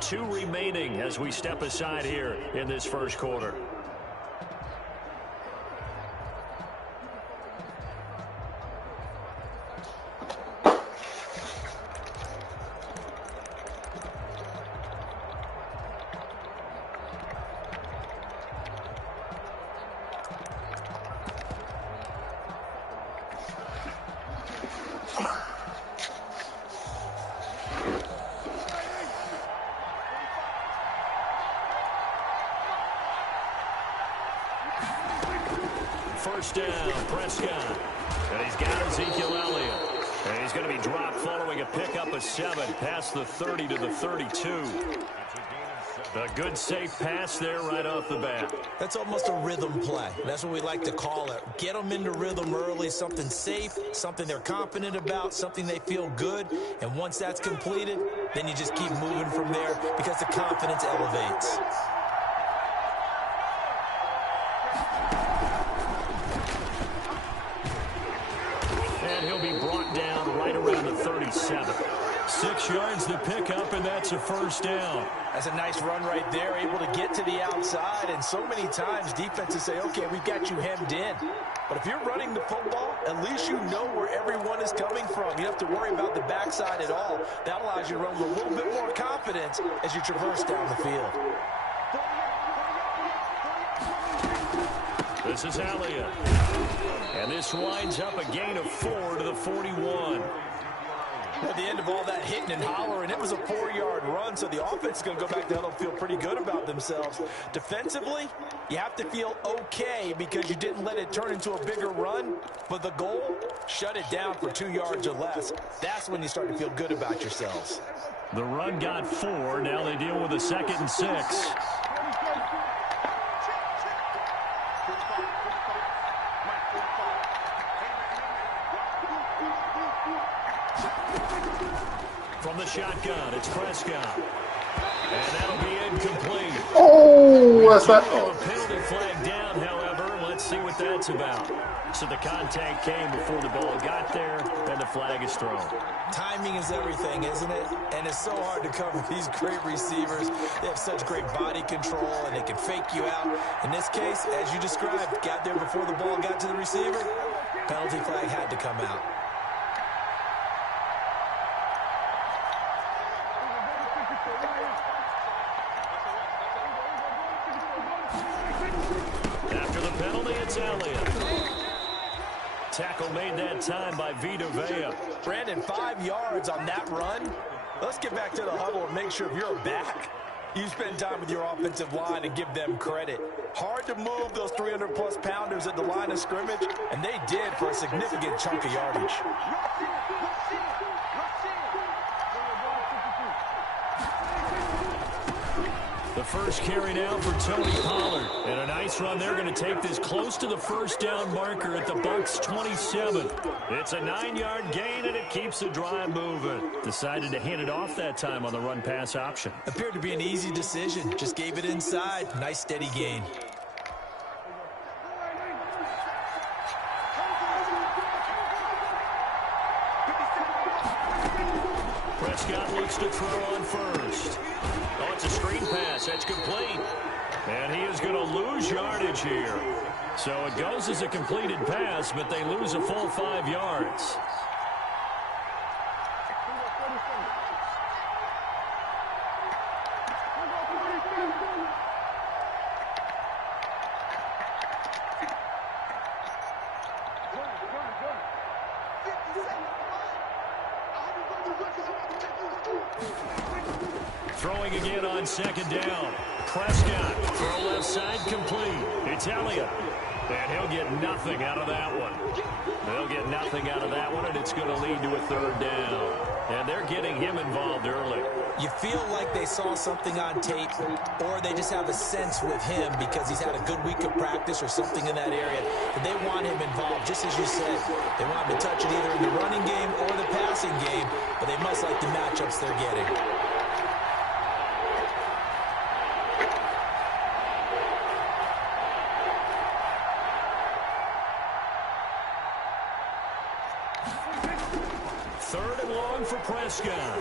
2 remaining as we step aside here in this first quarter. First down, Prescott. And he's got Ezekiel Elliott. And he's going to be dropped following a pickup of 7 past the 30 to the 32. A good safe pass there right off the bat. That's almost a rhythm play. That's what we like to call it. Get them into rhythm early, something safe, something they're confident about, something they feel good. And once that's completed, then you just keep moving from there because the confidence elevates. He'll be brought down right around the 37. 6 yards to pick up, and that's a first down. That's a nice run right there, able to get to the outside. And so many times defenses say, okay, we've got you hemmed in. But if you're running the football, at least you know where everyone is coming from. You don't have to worry about the backside at all. That allows you to run with a little bit more confidence as you traverse down the field. This is Elliott. And this winds up a gain of 4 to the 41. At the end of all that hitting and hollering, it was a 4-yard run, so the offense is going to go back to huddle and feel pretty good about themselves. Defensively, you have to feel okay because you didn't let it turn into a bigger run. But the goal, shut it down for 2 yards or less. That's when you start to feel good about yourselves. The run got 4. Now they deal with a 2nd and 6. From the shotgun, it's Prescott. And that'll be incomplete. Oh, that's that. Penalty flag down, however. Let's see what that's about. So the contact came before the ball got there, and the flag is thrown. Timing is everything, isn't it? And it's so hard to cover these great receivers. They have such great body control, and they can fake you out. In this case, as you described, got there before the ball got to the receiver. Penalty flag had to come out. After the penalty, it's Elliott. Tackle made that time by Vita Vea. Brandon, 5 yards on that run. Let's get back to the huddle and make sure if you're back, you spend time with your offensive line and give them credit. Hard to move those 300-plus pounders at the line of scrimmage, and they did for a significant chunk of yardage. The first carry now for Tony Pollard. And a nice run. They're going to take this close to the first down marker at the Bucs' 27. It's a 9-yard gain, and it keeps the drive moving. Decided to hand it off that time on the run-pass option. Appeared to be an easy decision. Just gave it inside. Nice, steady gain. Prescott looks to throw on first. Oh, it's a screen pass. That's complete. And he is going to lose yardage here. So it goes as a completed pass, but they lose a full 5 yards. Throwing again on 2nd down. Prescott, throw left side complete. It's Elliott. And he'll get nothing out of that one. They'll get nothing out of that one, and it's going to lead to a 3rd down. And they're getting him involved early. You feel like they saw something on tape, or they just have a sense with him because he's had a good week of practice or something in that area. But they want him involved, just as you said. They want him to touch it either in the running game or the passing game, but they must like the matchups they're getting. Third and long for Prescott.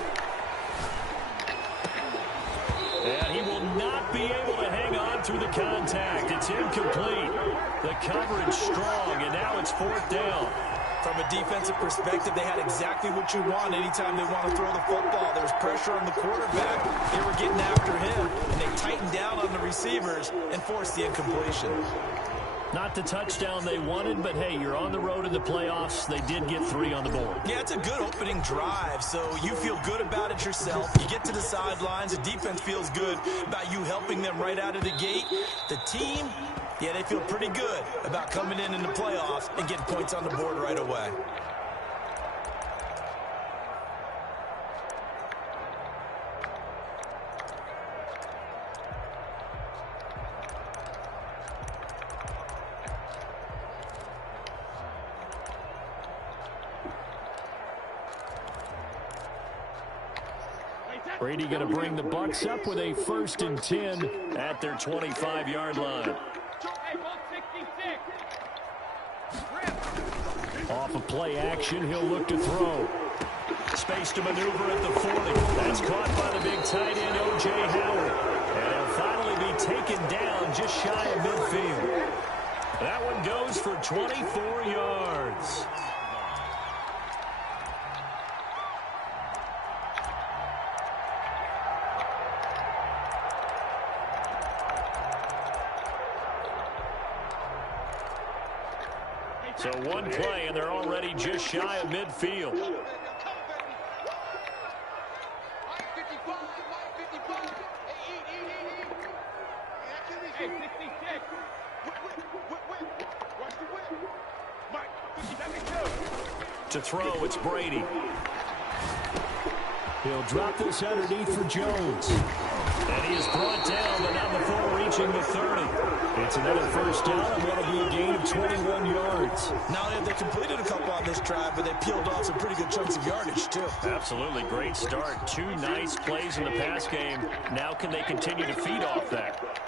be able to hang on through the contact. It's incomplete. The coverage strong, and now it's 4th down. From a defensive perspective, they had exactly what you want anytime they want to throw the football. There was pressure on the quarterback. They were getting after him, and they tightened down on the receivers and forced the incompletion. Not the touchdown they wanted, but hey, you're on the road in the playoffs. They did get 3 on the board. Yeah, it's a good opening drive, so you feel good about it yourself. You get to the sidelines, the defense feels good about you helping them right out of the gate. The team, yeah, they feel pretty good about coming in the playoffs and getting points on the board right away. Brady going to bring the Bucs up with a 1st and 10 at their 25-yard line. Off of play action, he'll look to throw. Space to maneuver at the 40. That's caught by the big tight end, O.J. Howard. And he'll finally be taken down just shy of midfield. That one goes for 24 yards. So one play, and they're already just shy of midfield. To throw, it's Brady. He'll drop this underneath for Jones. And he is brought down, but not before reaching the 30. It's another 1st down, and that'll be a gain of 21 yards. Not only have they completed a couple on this drive, but they peeled off some pretty good chunks of yardage, too. Absolutely great start. 2 nice plays in the pass game. Now can they continue to feed off that?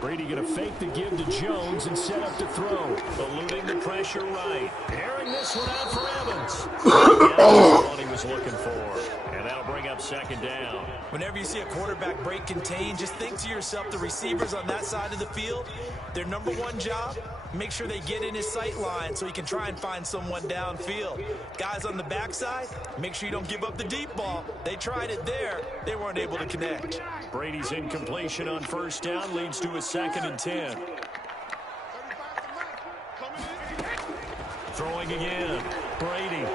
Brady going to fake the give to Jones and set up to throw. Eluding the pressure right. Airing this one out for Evans. That's what he was looking for. And that'll bring up 2nd down. Whenever you see a quarterback break contain, just think to yourself, the receivers on that side of the field, their number one job, make sure they get in his sight line so he can try and find someone downfield. Guys on the backside, make sure you don't give up the deep ball. They tried it there. They weren't able to connect. Brady's incompletion on 1st down leads to a 2nd and 10. Throwing again. Brady.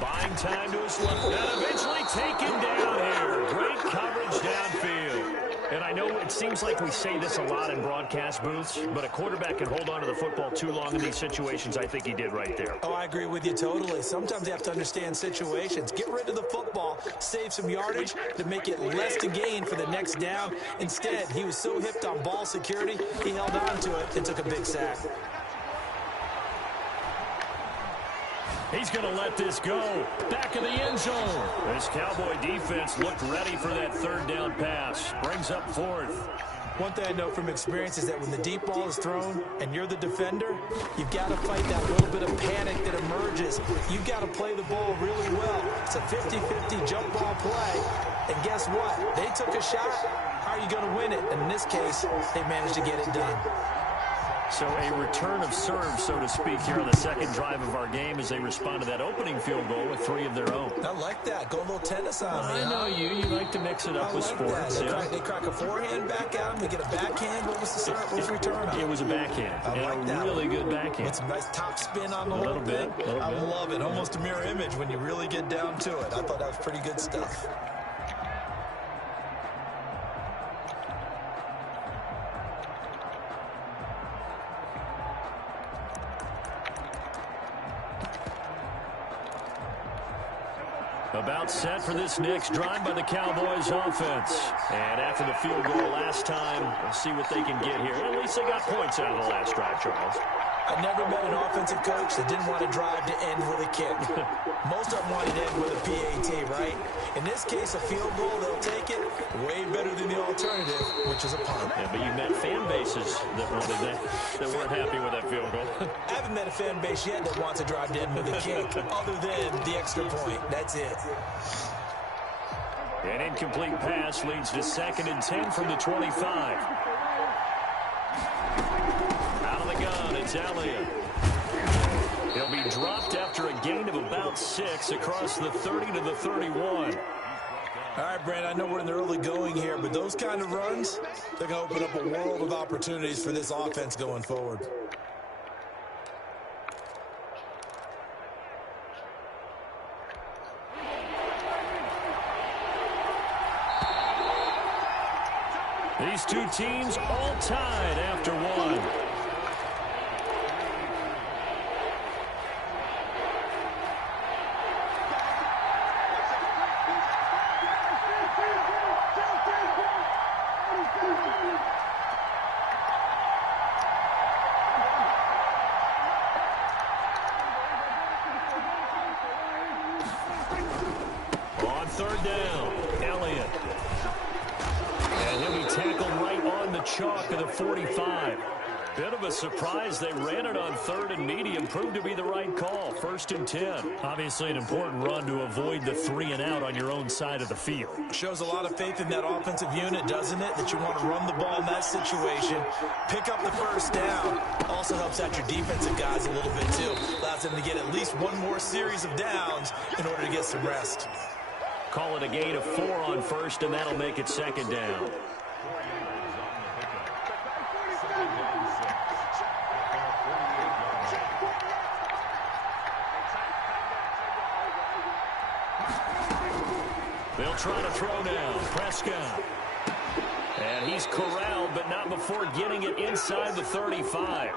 Buying time to his left. And eventually taken down here. Great coverage downfield. And I know it seems like we say this a lot in broadcast booths, but a quarterback can hold on to the football too long in these situations. I think he did right there. Oh, I agree with you totally. Sometimes you have to understand situations. Get rid of the football, save some yardage to make it less to gain for the next down. Instead, he was so hipped on ball security, he held on to it and took a big sack. He's going to let this go. Back of the end zone. This Cowboy defense looked ready for that 3rd down pass. Brings up 4th. One thing I know from experience is that when the deep ball is thrown and you're the defender, you've got to fight that little bit of panic that emerges. You've got to play the ball really well. It's a 50-50 jump ball play. And guess what? They took a shot. How are you going to win it? And in this case, they managed to get it done. So a return of serve, so to speak, here on the 2nd drive of our game as they respond to that opening field goal with 3 of their own. I like that. Go a little tennis on me. I know you. You like to mix it up with sports. They crack a forehand back at him. They get a backhand. What was the serve? What was the return on? It was a backhand. And a really good backhand. With some nice top spin on the whole thing. I love it. Almost a mirror image when you really get down to it. I thought that was pretty good stuff. About set for this next drive by the Cowboys offense. And after the field goal last time, we'll see what they can get here. At least they got points out of the last drive, Charles. I never met an offensive coach that didn't want a drive to end with a kick. Most of them wanted to end with a PAT, right? In this case, a field goal, they'll take it. Way better than the alternative, which is a punt. Yeah, but you met fan bases that wanted that weren't happy with that field goal. I haven't met a fan base yet that wants to drive to end with a kick, other than the extra point. That's it. An incomplete pass leads to 2nd and 10 from the 25. Out of the gun, it's Elliott. He'll be dropped after a gain of about 6 across the 30 to the 31. All right, Brand, I know we're in the early going here, but those kind of runs, they're going to open up a world of opportunities for this offense going forward. These two teams all tied after one. On 3rd down, Elliott. And he'll be tackled right on the chalk of the 45. Bit of a surprise. They ran it on 3rd and medium. Proved to be the right call. 1st and 10. Obviously an important run to avoid the 3 and out on your own side of the field. Shows a lot of faith in that offensive unit, doesn't it? That you want to run the ball in that situation. Pick up the 1st down. Also helps out your defensive guys a little bit too. Allows them to get at least one more series of downs in order to get some rest. Call it a gain of 4 on 1st, and that'll make it 2nd down. They'll try to throw now. Prescott. And he's corralled, but not before getting it inside the 35.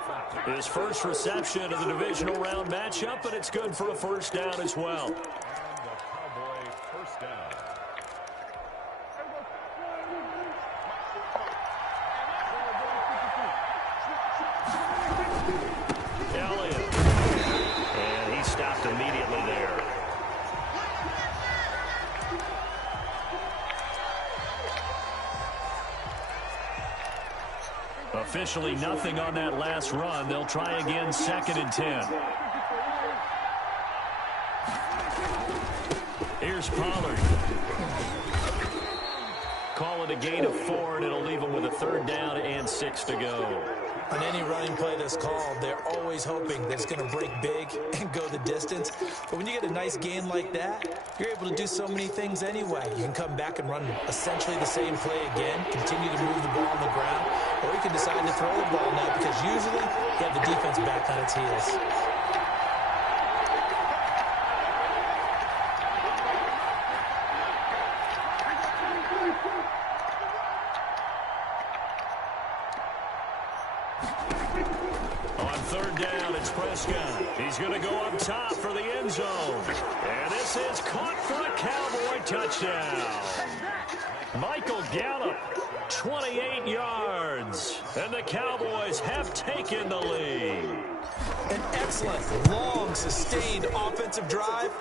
His first reception of the divisional round matchup, and it's good for a 1st down as well. Elliott. And he stopped immediately there. Officially nothing on that last run. They'll try again, 2nd and 10. Here's Pollard. Call it a gain of 4, and it'll leave him with a 3rd down and 6 to go. On any running play that's called, they're always hoping that it's going to break big and go the distance. But when you get a nice gain like that, you're able to do so many things anyway. You can come back and run essentially the same play again, continue to move the ball on the ground, or you can decide to throw the ball now because usually you have the defense back on its heels. On 3rd down, it's Prescott. He's going to go up top for the end zone. And this is caught for a Cowboy touchdown. Michael Gallup, 28 yards. And the Cowboys have taken the lead. An excellent, long, sustained offensive drive.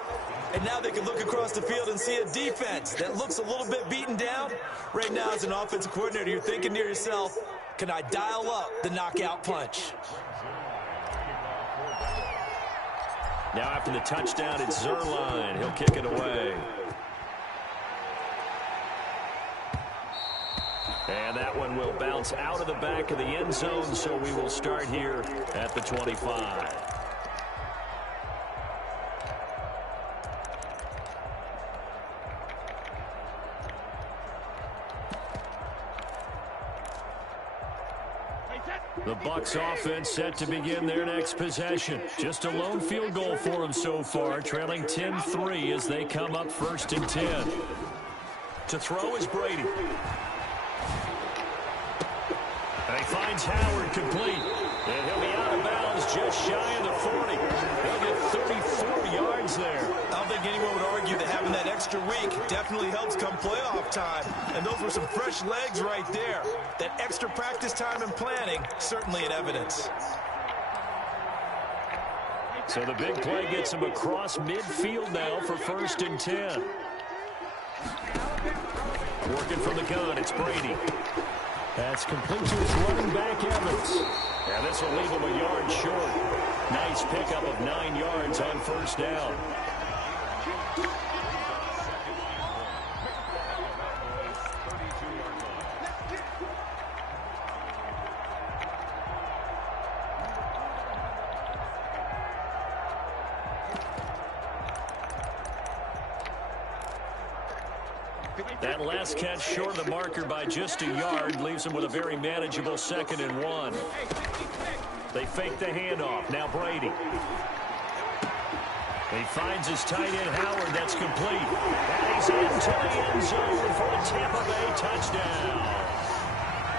And now they can look across the field and see a defense that looks a little bit beaten down. Right now, as an offensive coordinator, you're thinking to yourself, can I dial up the knockout punch? Now after the touchdown, it's Zerline. He'll kick it away. And that one will bounce out of the back of the end zone, so we will start here at the 25. The Bucs offense set to begin their next possession. Just a lone field goal for them so far, trailing 10-3 as they come up 1st and 10. To throw is Brady. And he finds Howard complete. And he'll be out of bounds just shy of the 40. He'll get 34 yards there. I don't think anyone would argue that having that extra week definitely helps come playoff time. And those were some fresh legs right there. That extra practice time and planning, certainly in evidence. So the big play gets him across midfield now for 1st and 10. Working from the gun, it's Brady. That's complete to his running back, Evans. And this will leave him a yard short. Nice pickup of 9 yards on first down. That last catch short of the marker by just a yard leaves him with a very manageable 2nd and 1. They fake the handoff. Now Brady. He finds his tight end Howard. That's complete. And he's into the end zone for a Tampa Bay touchdown.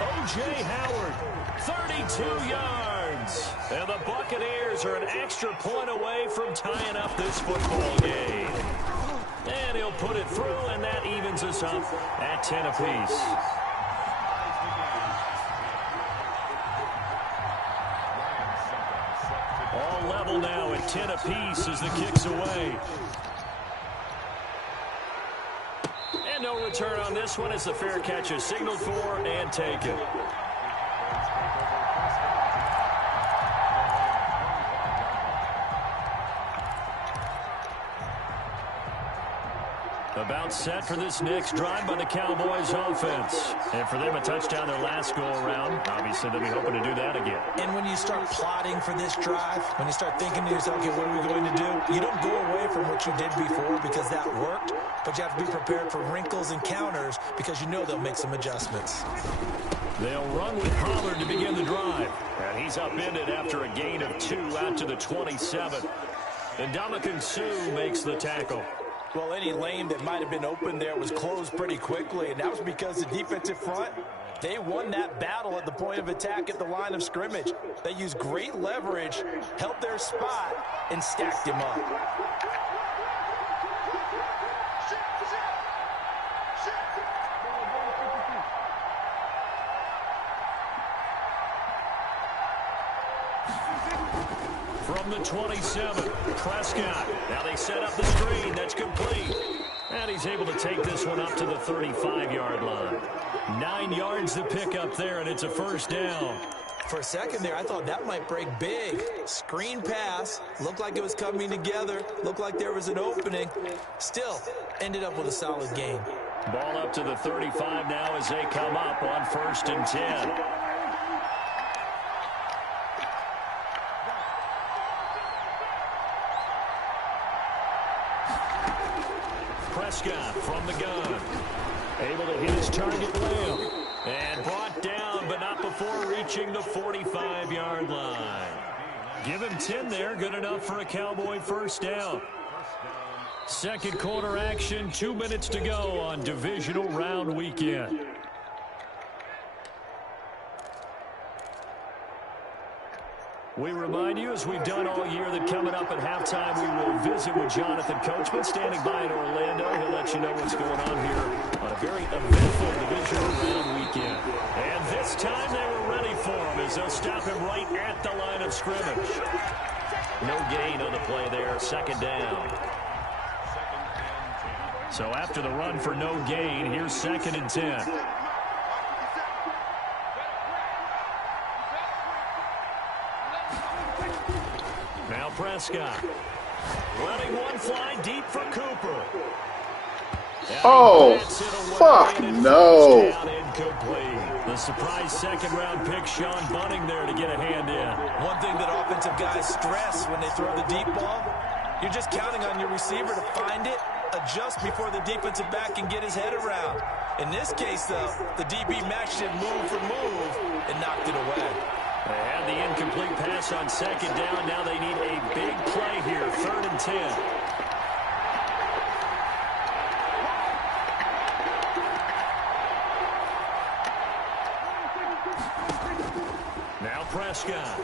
O.J. Howard, 32 yards. And the Buccaneers are an extra point away from tying up this football game. And he'll put it through, and that evens us up at 10 apiece. All level now at 10 apiece as the kick's away. And no return on this one as the fair catch is signaled for and taken. About set for this next drive by the Cowboys offense. And for them, a touchdown their last go-around. Obviously, they'll be hoping to do that again. And when you start plotting for this drive, when you start thinking to yourself, okay, what are we going to do? You don't go away from what you did before because that worked, but you have to be prepared for wrinkles and counters because you know they'll make some adjustments. They'll run with Pollard to begin the drive. And he's upended after a gain of 2 out to the 27. And Ndamukong Suh makes the tackle. Well, any lane that might have been open there was closed pretty quickly, and that was because the defensive front, they won that battle at the point of attack at the line of scrimmage. They used great leverage, held their spot, and stacked him up. From the 27, Prescott. Now they set up the screen. That's complete. And he's able to take this one up to the 35-yard line. 9 yards to pick up there, and it's a first down. For a second there, I thought that might break big. Screen pass. Looked like it was coming together. Looked like there was an opening. Still, ended up with a solid gain. Ball up to the 35 now as they come up on 1st and 10. Prescott from the gun. Able to hit his target Lamb. And brought down, but not before reaching the 45-yard line. Give him 10 there. Good enough for a Cowboy first down. Second quarter action. 2 minutes to go on divisional round weekend. We remind you, as we've done all year, that coming up at halftime, we will visit with Jonathan Coachman, standing by in Orlando. He'll let you know what's going on here on a very eventful divisional round weekend. And this time they were ready for him as they'll stop him right at the line of scrimmage. No gain on the play there, 2nd down. So after the run for no gain, here's 2nd and 10. Now Prescott. Letting one fly deep for Cooper. Oh, fuck no. The surprise 2nd-round pick, Sean Bunting there to get a hand in. One thing that offensive guys stress when they throw the deep ball, you're just counting on your receiver to find it, adjust before the defensive back can get his head around. In this case, though, the DB matched it move for move and knocked it away. They had the incomplete pass on 2nd down. Now they need a big play here, 3rd and 10. Now Prescott.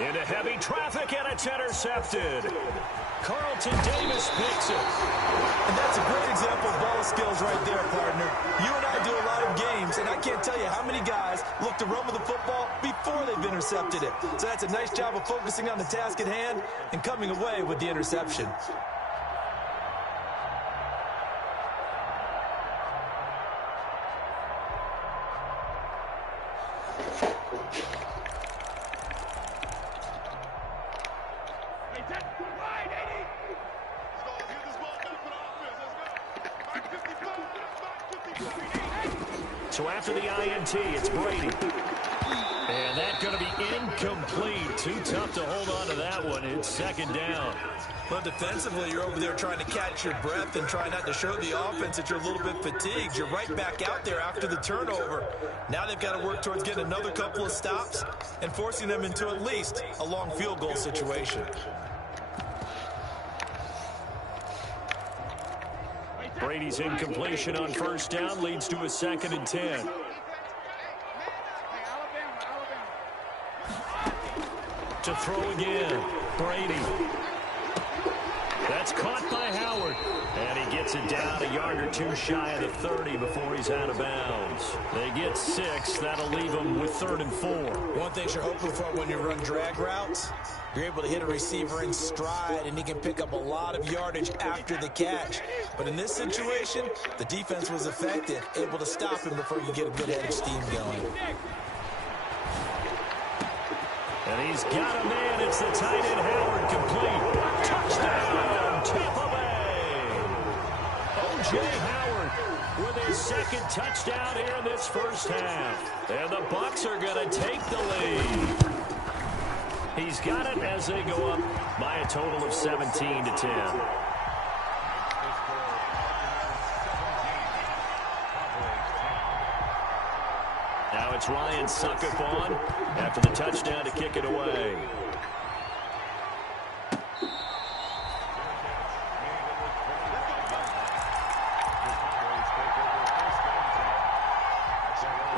Into heavy traffic, and it's intercepted. Carlton Davis picks it. And that's a great example of ball skills right there, partner. You and I do a lot of games, and I can't tell you how many guys look to run with the football before they've intercepted it. So that's a nice job of focusing on the task at hand and coming away with the interception. So after the INT, it's Brady. And that's going to be incomplete. Too tough to hold on to that one. It's second down. Well, defensively, you're over there trying to catch your breath and try not to show the offense that you're a little bit fatigued. You're right back out there after the turnover. Now they've got to work towards getting another couple of stops and forcing them into at least a long field goal situation. Brady's incompletion on first down leads to a 2nd and 10. To throw again, Brady. That's caught by Howard. And he gets it down a yard or two shy of the 30 before he's out of bounds. They get 6. That'll leave them with 3rd and 4. One thing you're hoping for when you run drag routes, you're able to hit a receiver in stride, and he can pick up a lot of yardage after the catch. But in this situation, the defense was effective, able to stop him before you get a good head of steam going. And he's got a man. It's the tight end, Howard, complete. Touchdown, Tampa Bay. O.J. Howard with his 2nd touchdown here in this first half. And the Bucs are going to take the lead. He's got it as they go up by a total of 17 to 10. Now it's Ryan Suckup on after the touchdown to kick it away.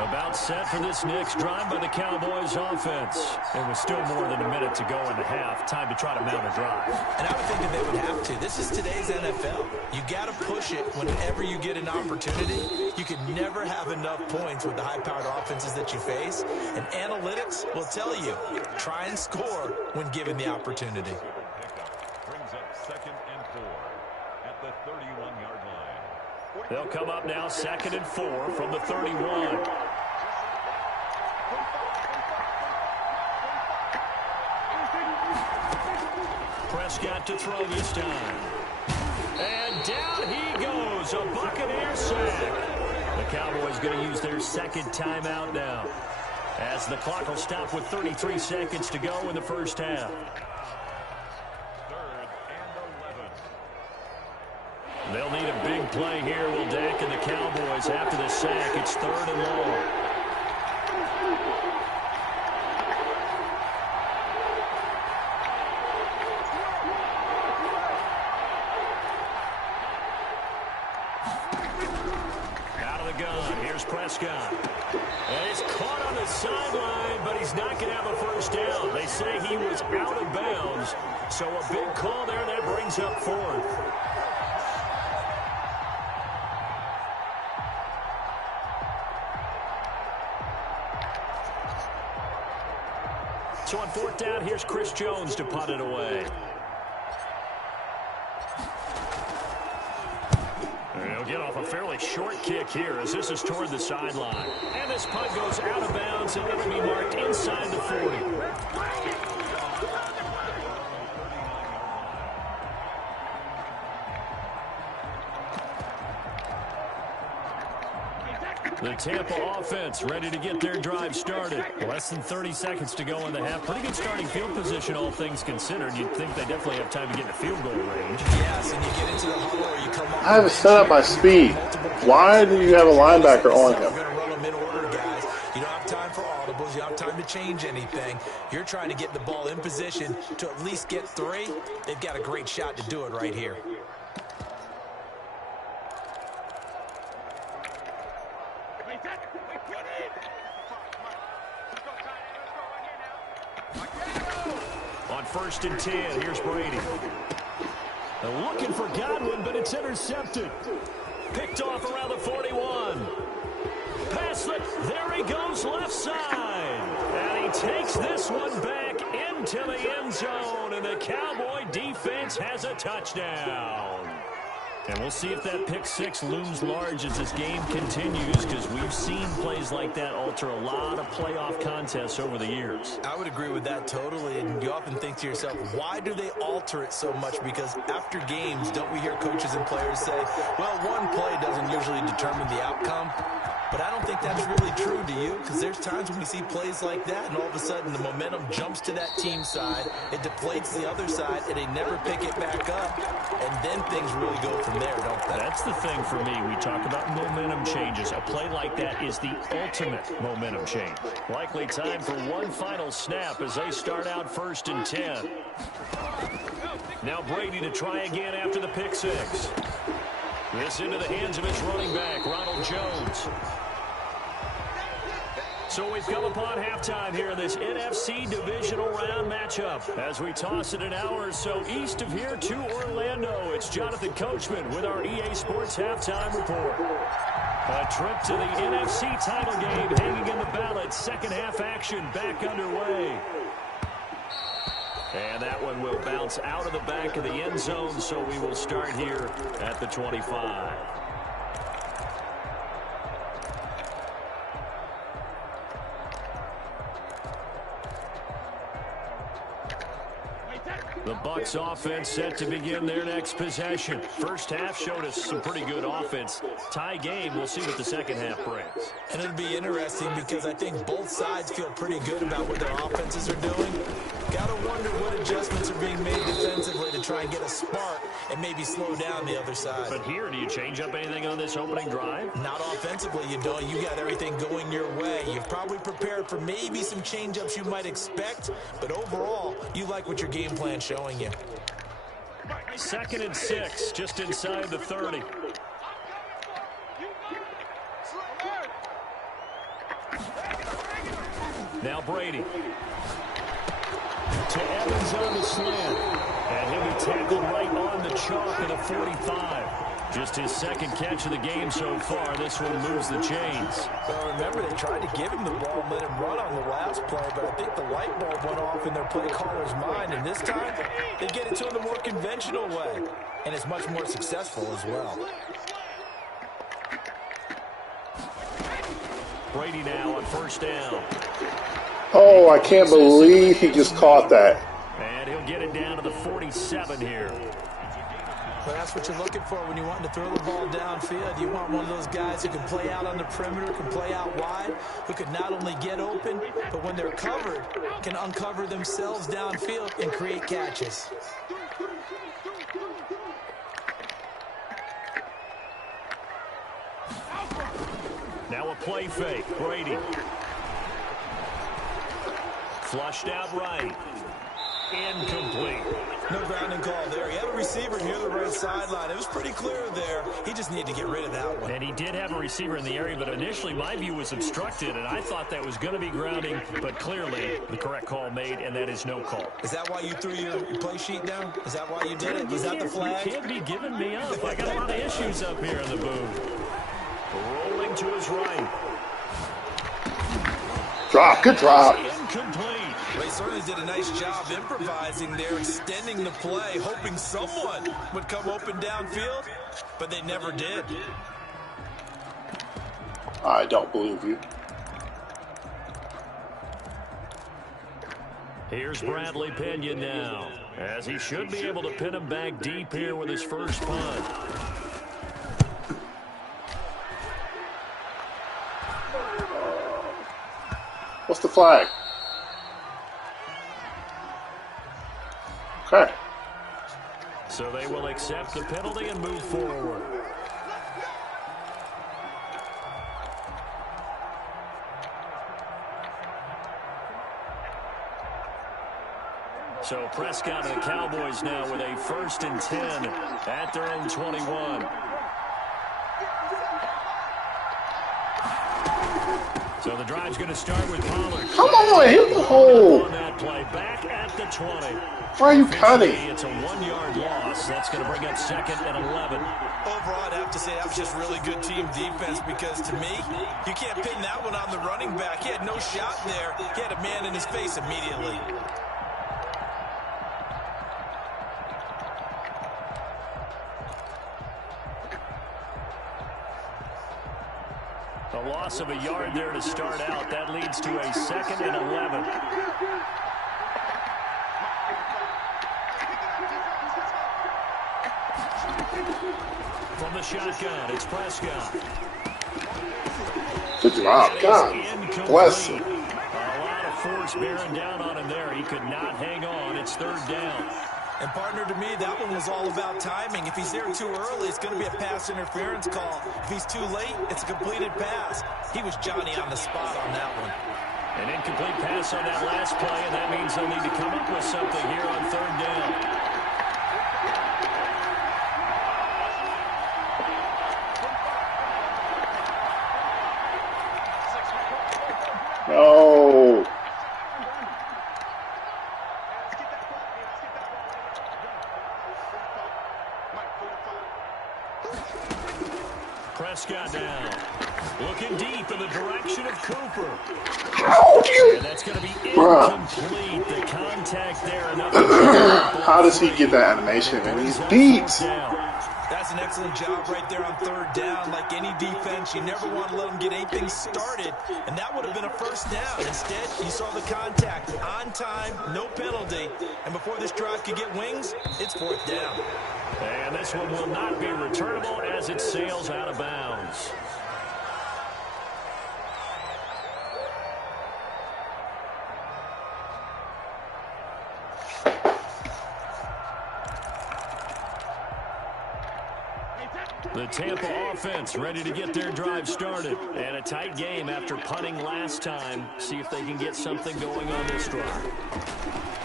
About set for this next drive by the Cowboys offense. And with still more than a minute to go in the half, time to try to mount a drive. And I would think that they would have to. This is today's NFL. You got to push it whenever you get an opportunity. You can never have enough points with the high-powered offenses that you face. And analytics will tell you, try and score when given the opportunity. Brings up 2nd and 4 at the 31-yard line. They'll come up now 2nd and 4 from the 31. Prescott to throw this time. And down he goes. A Buccaneer sack. The Cowboys going to use their 2nd timeout now, as the clock will stop with 33 seconds to go in the first half. 3rd and 11. They'll need a big play here, will Dak and the Cowboys. After the sack, it's 3rd and long. Prescott. And he's caught on the sideline, but he's not going to have a first down. They say he was out of bounds. So a big call there. That brings up 4th. So on 4th down, here's Chris Jones to punt it away. He'll get off a fairly short kick here as this is toward the sideline. And this punt goes out of bounds, and it'll be marked inside the 40. The Tampa offense ready to get their drive started. Less than 30 seconds to go in the half. Pretty good starting field position, all things considered. You'd think they definitely have time to get in the field goal range. Yes, and you get into the huddle or you come off. I have it set up by speed. Why do you have a linebacker on him? You're going to run them in order, guys. You don't have time for audibles. You don't have time to change anything. You're trying to get the ball in position to at least get 3. They've got a great shot to do it right here. On 1st and 10, here's Brady. They're looking for Godwin, but it's intercepted. Picked off around the 41. Pass it. There he goes, left side. And he takes this one back into the end zone, and the Cowboy defense has a touchdown. And we'll see if that pick six looms large as this game continues, because we've seen plays like that alter a lot of playoff contests over the years. I would agree with that totally, and you often think to yourself, why do they alter it so much? Because after games, don't we hear coaches and players say, well, one play doesn't usually determine the outcome? But I don't think that's really true, do you? Because there's times when we see plays like that, and all of a sudden the momentum jumps to that team side, it deflates the other side, and they never pick it back up, and then things really go from there, don't they? That's the thing for me. We talk about momentum changes. A play like that is the ultimate momentum change. Likely time for one final snap as they start out 1st and 10. Now Brady to try again after the pick six. This into the hands of his running back, Ronald Jones. So we've come upon halftime here in this NFC divisional round matchup. As we toss it an hour or so east of here to Orlando, it's Jonathan Coachman with our EA Sports Halftime Report. A trip to the NFC title game hanging in the balance. Second half action back underway. And that one will bounce out of the back of the end zone, so we will start here at the 25. The Bucs offense set to begin their next possession. First half showed us some pretty good offense. Tie game, we'll see what the second half brings. And it'll be interesting because I think both sides feel pretty good about what their offenses are doing. Gotta wonder what adjustments are being made defensively to try and get a spark and maybe slow down the other side. But here, do you change up anything on this opening drive? Not offensively, you don't. You got everything going your way. You've probably prepared for maybe some change-ups you might expect, but overall, you like what your game plan's showing you. 2nd and 6, just inside the 30. Now Brady. To Evans on the slant. And he'll be tackled right on the chalk at the 45. Just his second catch of the game so far. This one moves the chains. Well, remember, they tried to give him the ball and let him run on the last play, but I think the light bulb went off in their play caller's mind, and this time they get it to him the more conventional way, and it's much more successful as well. Brady now on 1st down. Oh, I can't believe he just caught that. And he'll get it down to the 47 here. Well, that's what you're looking for when you want to throw the ball downfield. You want one of those guys who can play out on the perimeter, can play out wide, who can not only get open, but when they're covered, can uncover themselves downfield and create catches. Now a play fake. Brady. Flushed out right. Incomplete. No grounding call there. He had a receiver near the right sideline. It was pretty clear there. He just needed to get rid of that one. And he did have a receiver in the area, but initially my view was obstructed, and I thought that was going to be grounding, but clearly the correct call made, and that is no call. Is that why you threw your play sheet down? Is that why you did it? Was that the flag? You can't be giving me up. I got a lot of issues up here in the booth. Rolling to his right. Drop, good drop. Incomplete. They certainly did a nice job improvising there, extending the play, hoping someone would come open downfield, but they never did. I don't believe you. Here's Bradley Pinion now, as he should be able to pin him back deep here with his first punt. What's the flag? Okay. So they will accept the penalty and move forward. So Prescott and the Cowboys now with a 1st and 10 at their own 21. So the drive's going to start with Pollard. Come on, hit the hole. On that play, back at the 20. Why are you cutting? It's a 1-yard loss. That's going to bring up 2nd and 11. Overall, I'd have to say that was just really good team defense because, to me, you can't pin that one on the running back. He had no shot there. He had a man in his face immediately. A loss of a yard there to start out. That leads to a 2nd and 11. From the shotgun, it's Prescott. Good job. God bless him. A lot of force bearing down on him there. He could not hang on. It's 3rd down. And, partner, to me, that one was all about timing. If he's there too early, it's going to be a pass interference call. If he's too late, it's a completed pass. He was Johnny on the spot on that one. An incomplete pass on that last play, and that means they'll need to come up with something here on 3rd down. No. Prescott now. Looking deep in the direction of Cooper. And that's going to be incomplete. The contact there. How does he get that animation? And he's beat. That's an excellent job right there on 3rd down. Like any defense, you never want to let them get anything started. And that would have been a 1st down. Instead, you saw the contact on time, no penalty. And before this drive could get wings, it's 4th down. And this one will not be returnable as it sails out of bounds. The Tampa offense ready to get their drive started. And a tight game after punting last time. See if they can get something going on this drive.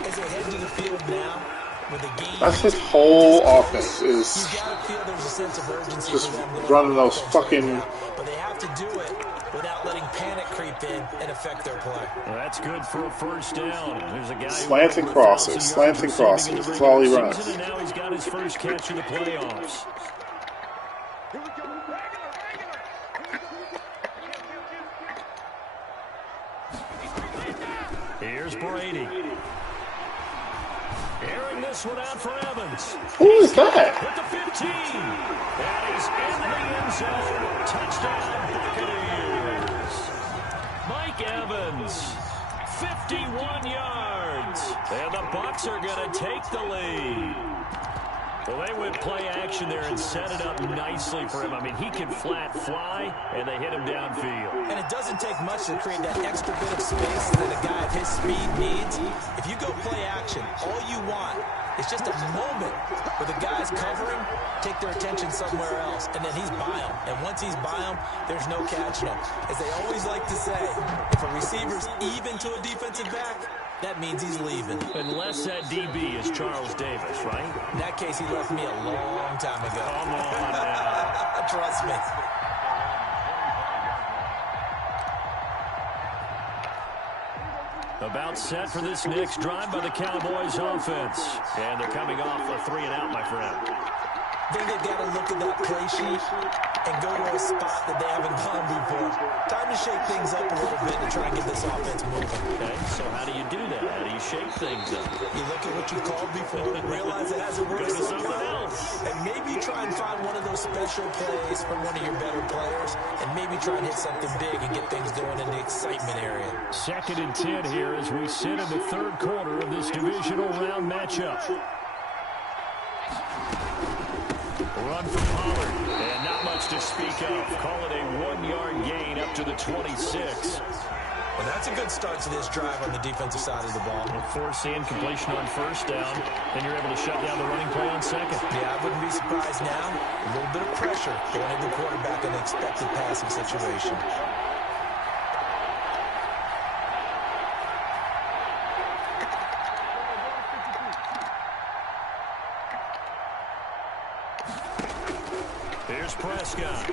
As they head to the field now, with the game, that's his whole offense is you gotta feel there's a sense of urgency just for them running those fucking. But they have to do it without letting panic creep in and affect their play. Well, that's good for a 1st down. There's a guy Slanting crosses, slanting crosses. That's all he runs. And now he's got his first catch in the playoffs. Here's Brady. Airing this one out for Evans. Who is that? With the 15. And he's into the end zone. Touchdown, Buccaneers. Mike Evans, 51 yards. And the Bucs are going to take the lead. Well, they went play action there and set it up nicely for him. I mean, he can flat fly, and they hit him downfield. And it doesn't take much to create that extra bit of space that a guy of his speed needs. If you go play action, all you want is just a moment where the guy's covering, take their attention somewhere else, and then he's by him. And once he's by him, there's no catching him. As they always like to say, if a receiver's even to a defensive back, that means he's leaving. Unless that DB is Charles Davis, right? In that case, he left me a long time ago. Come on now. Trust me. About set for this next drive by the Cowboys offense. And they're coming off a 3-and-out, my friend. I think they've got to look at that play sheet and go to a spot that they haven't gone before. Time to shake things up a little bit to try and get this offense moving. Okay, so how do you do that? How do you shake things up? You look at what you called before and realize it hasn't worked Go to so something well. else. And maybe try and find one of those special plays from one of your better players and maybe try and hit something big and get things going in the excitement area. 2nd and 10 here as we sit in the 3rd quarter of this divisional round matchup. Run from Pollard, and not much to speak of. Call it a 1-yard gain up to the 26. And that's a good start to this drive on the defensive side of the ball. We'll force the incompletion on 1st down, then you're able to shut down the running play on 2nd. Yeah, I wouldn't be surprised now. A little bit of pressure going into the quarterback in an expected passing situation. Here's Prescott.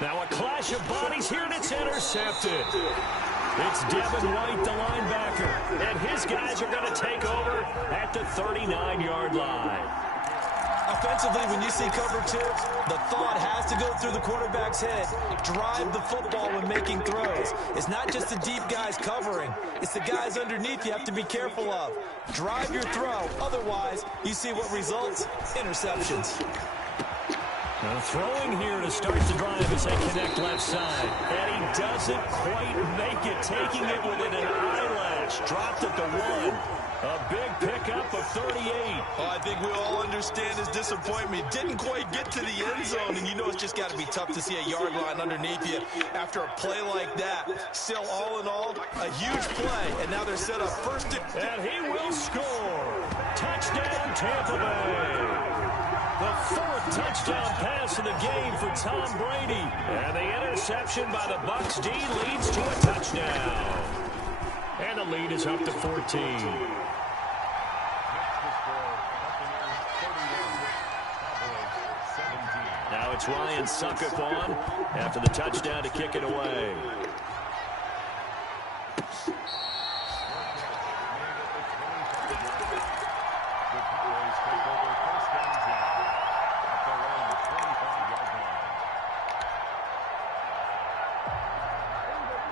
Now a clash of bodies here, and it's intercepted. It's Devin White, the linebacker, and his guys are going to take over at the 39-yard line. Offensively, when you see cover 2, the thought has to go through the quarterback's head. Drive the football when making throws. It's not just the deep guys covering. It's the guys underneath you have to be careful of. Drive your throw. Otherwise, you see what results? Interceptions. Well, Throwing here to start the drive as they connect left side. And he doesn't quite make it, taking it within an eyelash. Dropped at the 1. A big pickup of 38. Oh, I think we all understand his disappointment. Didn't quite get to the end zone, and you know it's just got to be tough to see a yard line underneath you after a play like that. Still, all in all, a huge play, and now they're set up first. And he will score. Touchdown, Tampa Bay. The 4th touchdown pass of the game for Tom Brady. And the interception by the Bucs D leads to a touchdown. And the lead is up to 14. Now it's Ryan Suckup on after the touchdown to kick it away.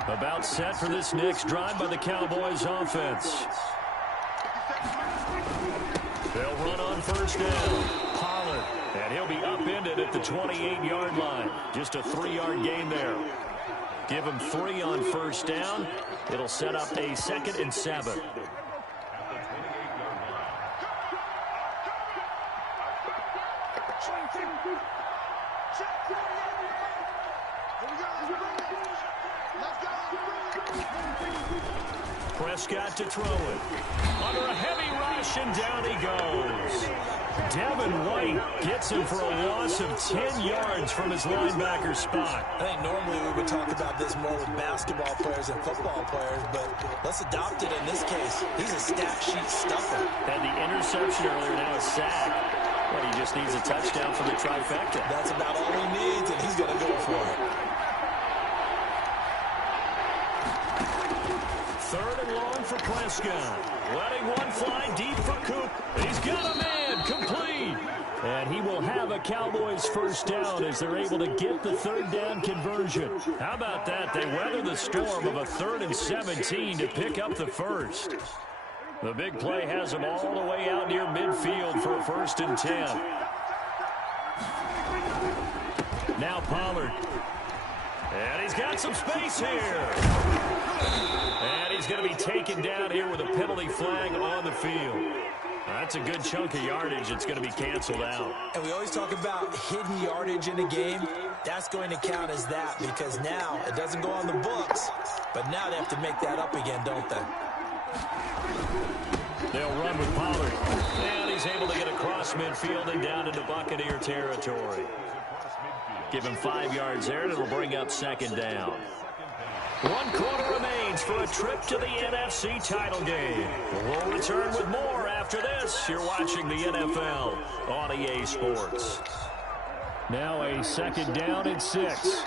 About set for this next drive by the Cowboys offense. They'll run on first down. Pollard. And he'll be upended at the 28-yard line. Just a 3-yard gain there. Give him 3 on first down. It'll set up a 2nd and 7. Prescott to throw it. Under a heavy rush, and down he goes. Devin White gets him for a loss of 10 yards from his linebacker spot. I think normally we would talk about this more with basketball players and football players, but let's adopt it in this case. He's a stat sheet stuffer. Had the interception earlier, now a sack. Well, he just needs a touchdown for the trifecta. That's about all he needs, and he's going to go for it. 3rd and long for Prescott. Letting one fly deep for Coop. He's got a man, complete. And he will have a Cowboys first down as they're able to get the 3rd down conversion. How about that? They weather the storm of a 3rd and 17 to pick up the first. The big play has them all the way out near midfield for a 1st and 10. Now Pollard. And he's got some space here. And he's going to be taken down here with a penalty flag on the field. That's a good chunk of yardage. It's going to be canceled out. And we always talk about hidden yardage in a game. That's going to count as that because now it doesn't go on the books. But now they have to make that up again, don't they? They'll run with Pollard. And he's able to get across midfield and down into Buccaneer territory. Give him 5 yards there, and it'll bring up 2nd down. 1 quarter remains for a trip to the NFC title game. We'll return with more after this. You're watching the NFL on EA Sports. Now a 2nd down and 6.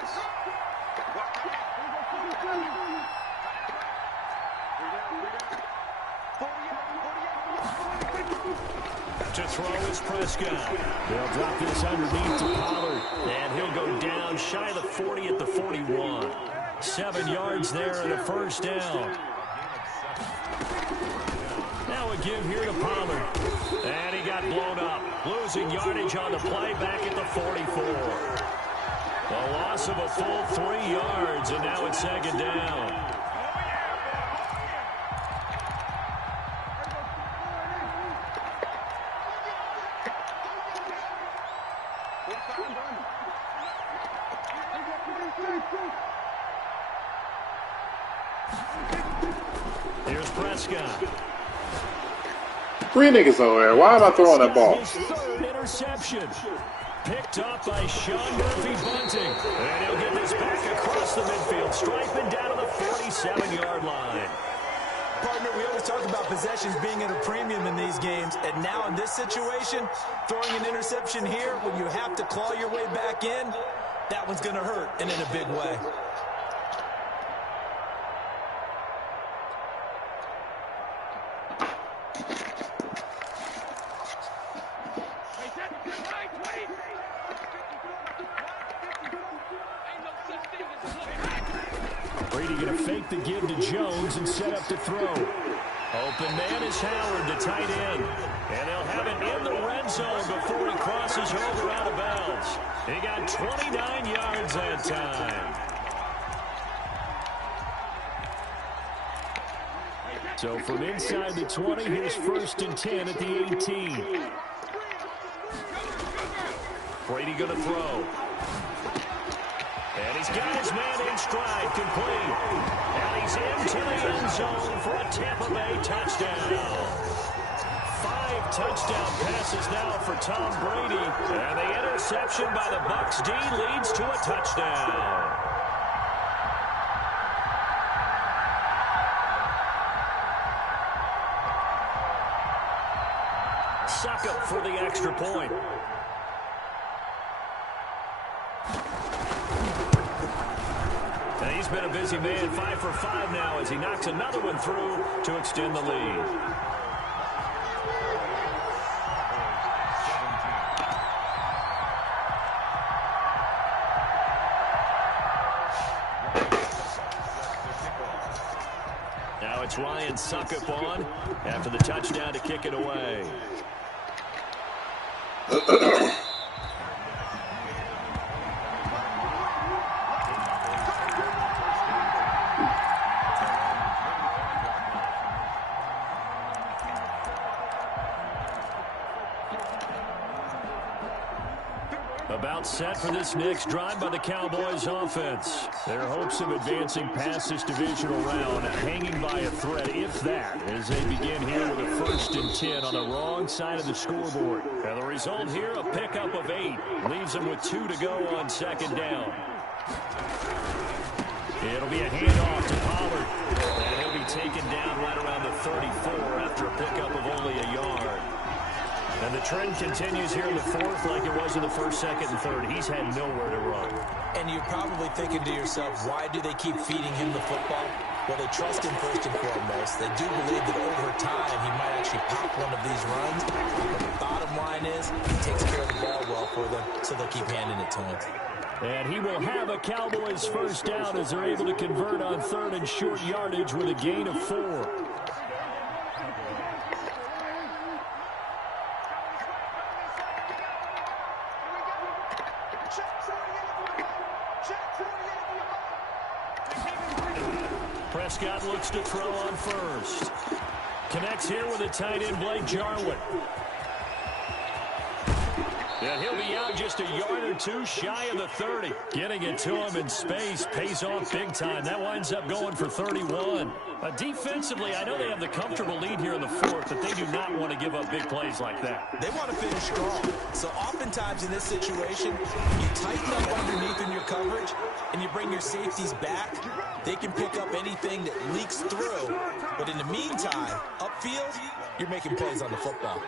To throw is Prescott. They'll drop this underneath to Pollard. And he'll go down shy of the 40 at the 41. 7 yards there and a 1st down. Now a give here to Pollard. And he got blown up. Losing yardage on the play back at the 44. A loss of a full 3 yards, and now it's 2nd down. Here's Prescott. 3 niggas over there. Why am I throwing that ball? His 3rd interception. Picked up by Sean Murphy-Bunting. And he'll get this back across the midfield, striping down to the 47-yard line. Partner, we always talk about possessions being at a premium in these games. And now in this situation, throwing an interception here when you have to claw your way back in, that one's going to hurt, and in a big way. Brady going to fake the give to Jones and set up to throw. Open man is Howard, the tight end. And they'll have it in the red zone before he crosses over out of bounds. He got big time. So from inside the 20, here's 1st and 10 at the 18. Brady going to throw. And he's got his man in stride, complete. And he's into the end zone for a Tampa Bay touchdown. 5 touchdown passes now for Tom Brady. And the interception by the Bucs D leads to a touchdown. Succop for the extra point. And he's been a busy man, 5 for 5 now as he knocks another one through to extend the lead. Now it's Ryan Succop on after the touchdown to kick it away. About set for this next drive by the Cowboys offense. Their hopes of advancing past this divisional round hanging by a thread, if that, as they begin here with a 1st and 10 on the wrong side of the scoreboard. And the result here, a pickup of 8. Leaves them with 2 to go on 2nd down. It'll be a handoff to Pollard. And he'll be taken down right around the 34 after a pickup of only a yard. And the trend continues here in the 4th like it was in the 1st, 2nd, and 3rd. He's had nowhere to run. And you're probably thinking to yourself, why do they keep feeding him the football? Well, they trust him first and foremost. They do believe that over time he might actually pop one of these runs. But the bottom line is he takes care of the ball well for them, so they'll keep handing it to him. And he will have a Cowboys 1st down as they're able to convert on 3rd and short yardage with a gain of 4. Prescott looks to throw on 1st. Connects here with a tight end, Blake Jarwin. And he'll be out just a yard or 2 shy of the 30. Getting it to him in space pays off big time. That winds up going for 31. Defensively, I know they have the comfortable lead here in the 4th, but they do not want to give up big plays like that. They want to finish strong. So oftentimes in this situation, you tighten up underneath in your coverage, and you bring your safeties back. They can pick up anything that leaks through. But in the meantime, upfield, you're making plays on the football.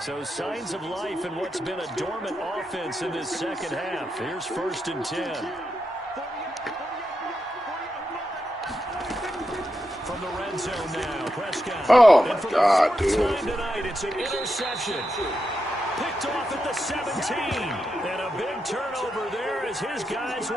So signs of life in what's been a dormant offense in this 2nd half. Here's 1st and 10. From the red zone now, Prescott. Oh, my God, dude. Time tonight, it's an interception. Picked off at the 17. And a big turnover there as his guys